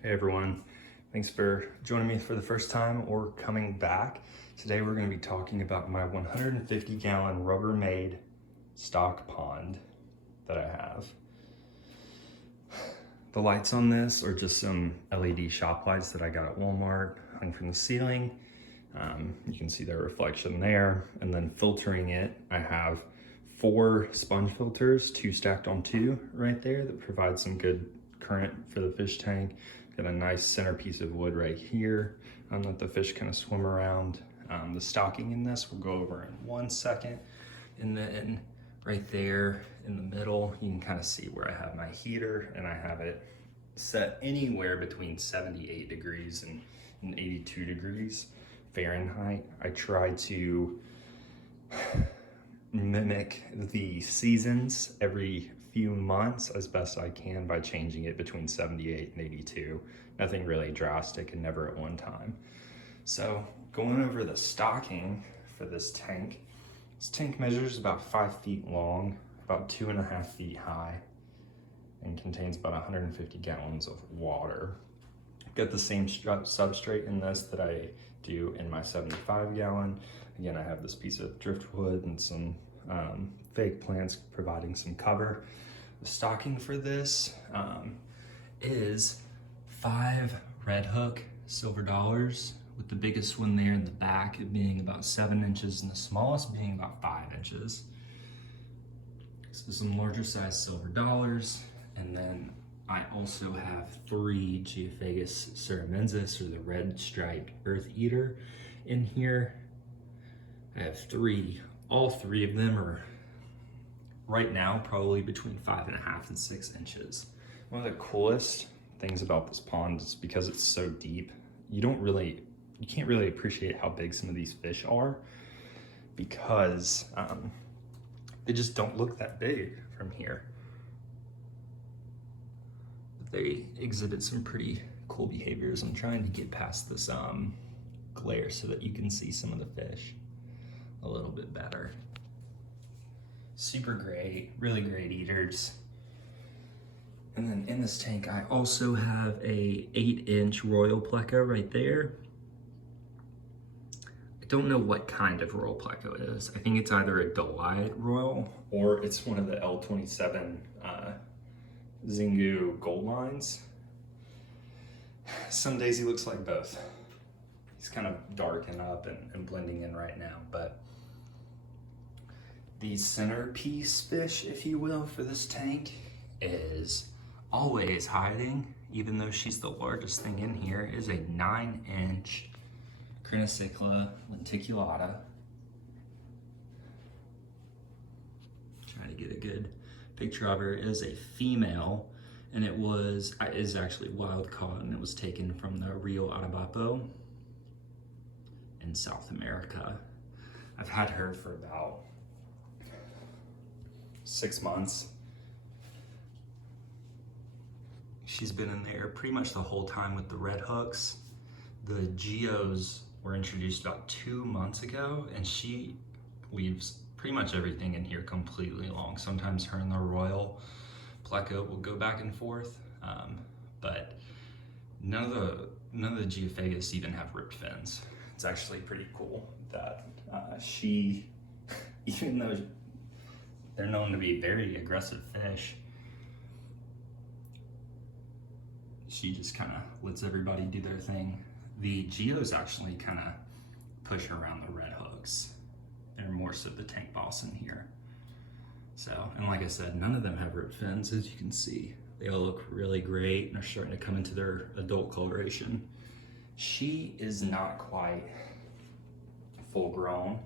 Hey everyone, thanks for joining me for the first time or coming back. Today we're going to be talking about my 150 gallon Rubbermaid stock pond that I have. The lights on this are just some LED shop lights that I got at Walmart, hung from the ceiling. You can see their reflection there, and then filtering it, I have 4 sponge filters, 2 stacked on 2 right there that provide some good current for the fish tank. Got a nice centerpiece of wood right here that the fish kind of swim around. The stocking in this we'll go over in 1 second. And then right there in the middle, you can kind of see where I have my heater, and I have it set anywhere between 78 degrees and 82 degrees Fahrenheit. I try to mimic the seasons every few months as best I can by changing it between 78 and 82. Nothing really drastic and never at one time. So going over the stocking for this tank measures about 5 feet long, about 2.5 feet high, and contains about 150 gallons of water. I've got the same substrate in this that I do in my 75 gallon. Again, I have this piece of driftwood and some fake plants providing some cover. The stocking for this is 5 red hook silver dollars, with the biggest one there in the back being about 7 inches and the smallest being about 5 inches. So some larger size silver dollars, and then I also have 3 Geophagus Suramensis, or the red striped Eartheater, in here. I have 3. All 3 of them are right now probably between 5.5 and 6 inches. One of the coolest things about this pond is because it's so deep, you can't really appreciate how big some of these fish are, because they just don't look that big from here. They exhibit some pretty cool behaviors. I'm trying to get past this glare so that you can see some of the fish a little bit better. Super great, really great eaters. And then in this tank, I also have a 8-inch Royal Pleco right there. I don't know what kind of Royal Pleco it is. I think it's either a Delight Royal or it's one of the L27 Xingu gold lines. Some days he looks like both. He's kind of darking up and blending in right now, but the centerpiece fish, if you will, for this tank is always hiding, even though she's the largest thing in here, is a 9-inch Crenicichla Lenticulata. Trying to get a good picture of her. It is a female, and it is actually wild caught, and it was taken from the Rio Atabapo in South America. I've had her for about 6 months. She's been in there pretty much the whole time with the red hooks. The Geos were introduced about 2 months ago, and she leaves pretty much everything in here completely long. Sometimes her and the Royal Pleco will go back and forth, but none of the Geophagus even have ripped fins. It's actually pretty cool that she, even though they're known to be very aggressive fish, she just kind of lets everybody do their thing. The Geos actually kind of push around the red hooks. They're more so the tank boss in here. So, and like I said, none of them have ripped fins, as you can see. They all look really great and are starting to come into their adult coloration. She is not quite full grown,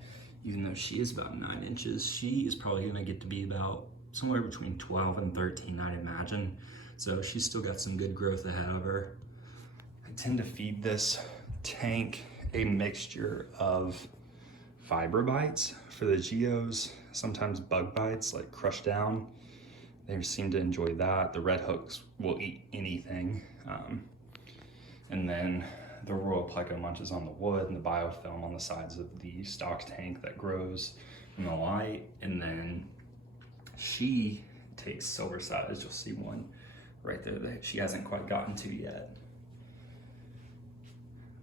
even though she is about 9 inches. She is probably gonna get to be about somewhere between 12 and 13, I'd imagine. So she's still got some good growth ahead of her. I tend to feed this tank a mixture of fiber bites for the Geos, sometimes bug bites like crush down. They seem to enjoy that. The red hooks will eat anything. And then the Royal Pleco munches on the wood and the biofilm on the sides of the stock tank that grows from the light. And then she takes silver size. You'll see one right there that she hasn't quite gotten to yet.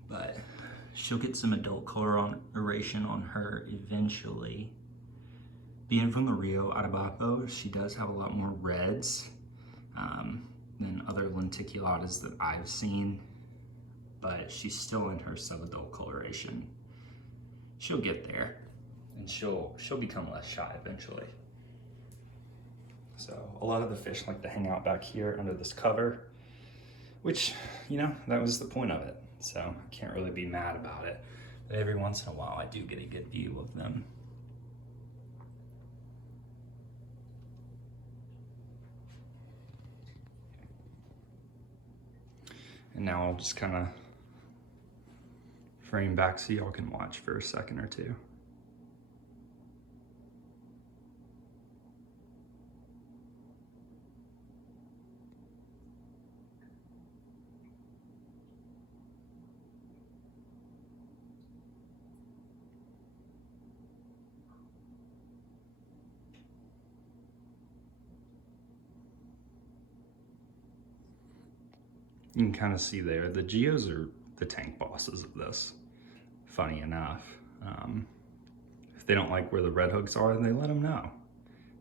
but she'll get some adult coloration on her eventually. Being from the Rio Atabapo, she does have a lot more reds than other lenticulatas that I've seen, but she's still in her subadult coloration. She'll get there, and she'll become less shy eventually. So a lot of the fish like to hang out back here under this cover, which, you know, that was the point of it. So I can't really be mad about it. But every once in a while, I do get a good view of them. And now I'll just kind of frame back so y'all can watch for a second or two. You can kind of see there, the Geos are the tank bosses of this, funny enough. If they don't like where the red hooks are, they let them know.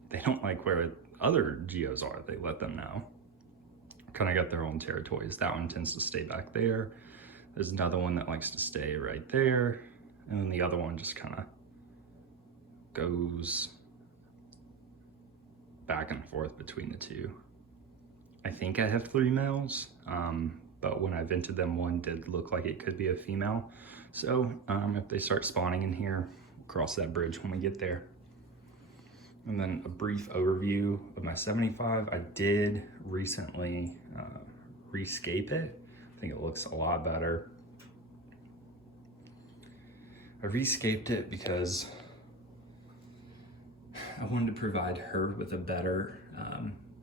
If they don't like where other Geos are, they let them know. Kind of got their own territories. That one tends to stay back there. There's another one that likes to stay right there. And then the other one just kind of goes back and forth between the two. I think I have 3 males, but when I vented them, one did look like it could be a female. So if they start spawning in here, cross that bridge when we get there. And then a brief overview of my 75. I did recently rescape it. I think it looks a lot better. I rescaped it because I wanted to provide her with a better,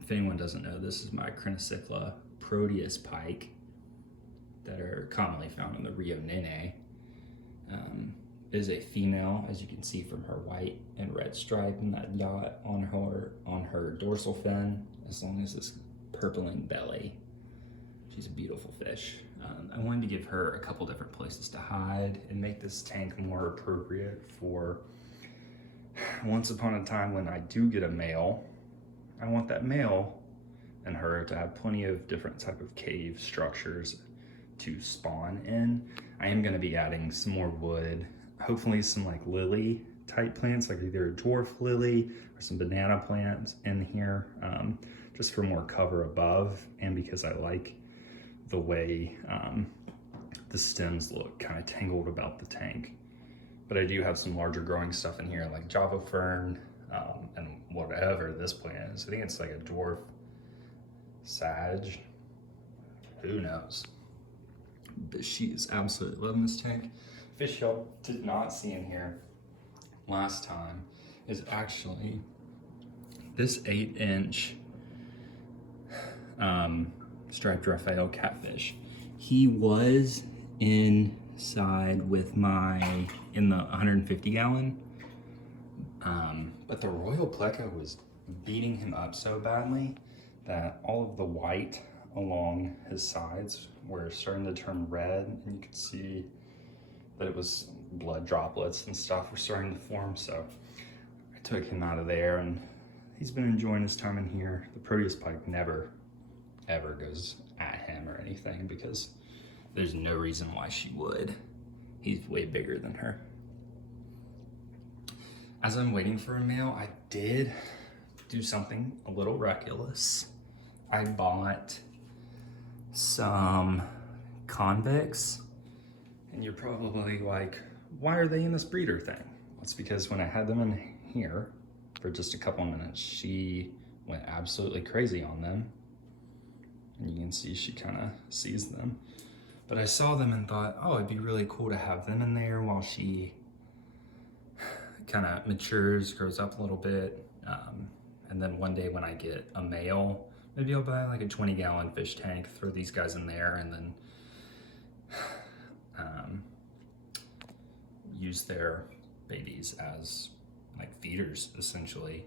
if anyone doesn't know, this is my Crenicichla Proteus pike that are commonly found in the Rio Nene. Is a female, as you can see from her white and red stripe and that dot on her dorsal fin, as long as this purpling belly. She's a beautiful fish. I wanted to give her a couple different places to hide and make this tank more appropriate for once upon a time when I do get a male. I want that male and her to have plenty of different type of cave structures to spawn in. I am going to be adding some more wood, hopefully some like lily type plants, like either a dwarf lily or some banana plants in here, just for more cover above, and because I like the way the stems look kind of tangled about the tank. But I do have some larger growing stuff in here like Java fern and whatever this plant is. I think it's like a dwarf sage, who knows. But she is absolutely loving this tank. Fish y'all did not see in here last time is actually this 8-inch striped Raphael catfish. He was inside with my, in the 150 gallon, but the Royal Pleco was beating him up so badly that all of the white along his sides were starting to turn red, and you could see that it was blood droplets and stuff were starting to form. So I took him out of there, and he's been enjoying his time in here. The Proteus pike never ever goes at him or anything because there's no reason why she would. He's way bigger than her. As I'm waiting for a male, I did do something a little reckless. I bought some convicts, and you're probably like, why are they in this breeder thing? It's because when I had them in here for just a couple minutes, she went absolutely crazy on them. And you can see she kind of sees them. But I saw them and thought, oh, it'd be really cool to have them in there while she kind of matures, grows up a little bit. And then one day when I get a male, maybe I'll buy like a 20-gallon fish tank, throw these guys in there, and then use their babies as like feeders, essentially.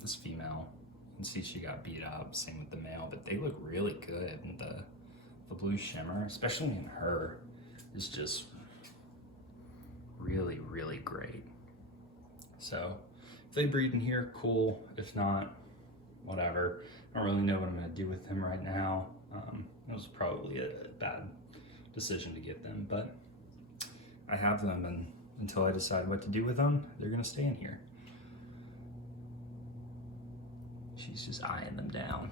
This female, you can see she got beat up, same with the male, but they look really good. And the blue shimmer, especially in her, is just really, really great. So if they breed in here, cool. If not, whatever. I don't really know what I'm gonna do with them right now. It was probably a bad decision to get them, but I have them, and until I decide what to do with them, they're gonna stay in here. She's just eyeing them down,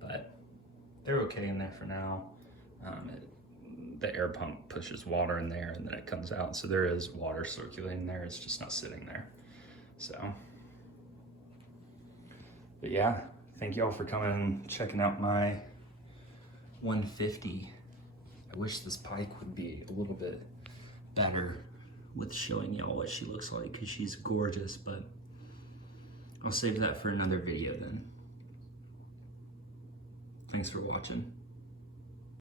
but they're okay in there for now. The air pump pushes water in there and then it comes out, so there is water circulating there, it's just not sitting there. So, but yeah, thank y'all for coming and checking out my 150. I wish this pike would be a little bit better with showing y'all what she looks like, because she's gorgeous, but I'll save that for another video then. Thanks for watching.